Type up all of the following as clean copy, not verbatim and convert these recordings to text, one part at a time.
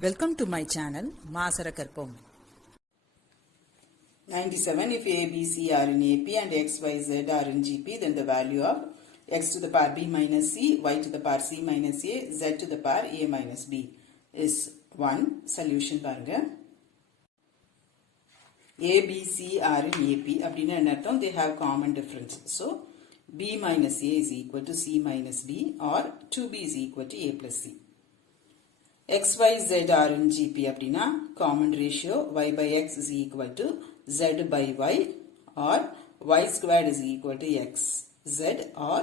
Welcome to my channel Maasarakarpom. 97. If A, B, C are in AP and X, Y, Z are in GP, then the value of X to the power B minus C, Y to the power C minus A, Z to the power A minus B is 1. Solution paranga. A, B, C are in AP. They have common difference. So, B minus A is equal to C minus B, or 2B is equal to A plus C. X, Y, Z are in GP அப்படினா common ratio y by x is equal to z by y, or y squared is equal to x z, or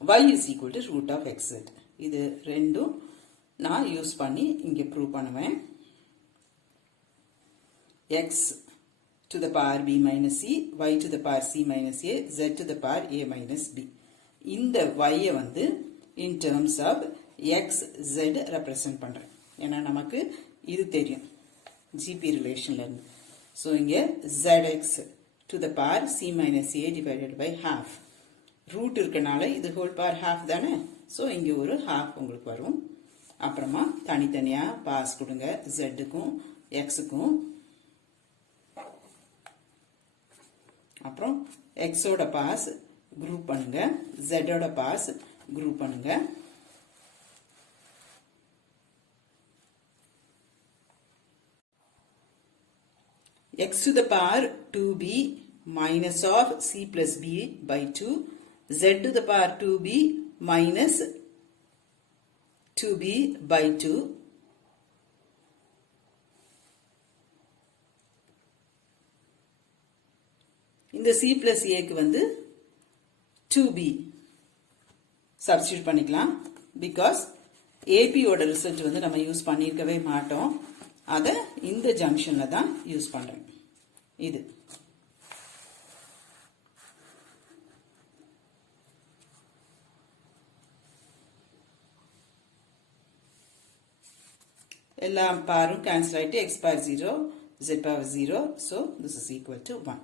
y is equal to root of xz. இது ரெண்டும் நான் யூஸ் பண்ணி இங்கே ப்ரூவ் பண்ணுவேன். x to the power b minus c, y to the power c minus a, z to the power a minus b. இந்த y வந்து in terms of x z represent பண்றேன். ஏன்னா நமக்கு இது தெரியும் GP ரிலேஷன்ல இருந்து. ஸோ இங்கே zx to the power c minus a divided by half. Root இருக்கனால இது ஹோல் பவர் half தானே. ஸோ இங்கே ஒரு half உங்களுக்கு வரும். அப்புறமா தனித்தனியாக பாஸ் கொடுங்க zக்கும் xக்கும். அப்புறம் xோட பாஸ் குரூப் பண்ணுங்க, zோட பாஸ் குரூப் பண்ணுங்க. X to the power 2b minus of c plus b by 2, z to the power 2b minus 2b by 2, இந்த c plus a க்கு வந்து 2b substitute பண்ணிக்கலாம். because AP ஓட ரிசல்ட் வந்து நம்ம யூஸ் பண்ணியிருக்கவே மாட்டோம். அதை இந்த ஜங்ஷன்ல தான் யூஸ் பண்றேன். இது எல்லாம் பாரும் கேன்சல் ஆயிட்டு x power 0, z power 0. So this is equal to 1.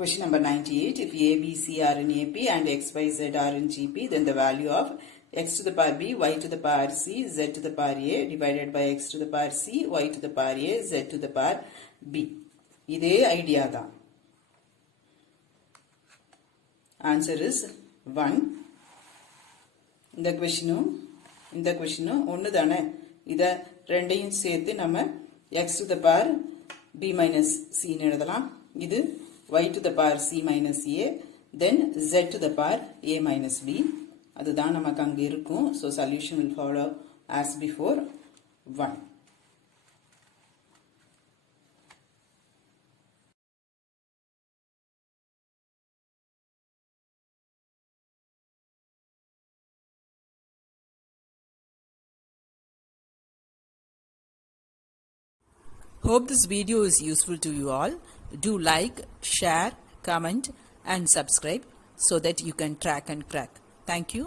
Question number 98. If A, B, C are in AP and X, Y, Z are in GP, then the value of x to the power b, y to the power c, z to the power a divided by x to the power c, y to the power a, z to the power b. இதே ஐடியா தான். Answer is 1. இந்த கொஸ்டினும் ஒன்று தானே. இதை ரெண்டையும் சேர்த்து நம்ம x to the power b minus c எழுதலாம். இது y to the power c minus a, then z to the power a minus b. அதுதான் நமக்கு அங்கே இருக்கும். So solution will follow as before. 1. Hope this video is useful to you all. Do like, share, comment and subscribe so that you can track and crack. Thank you.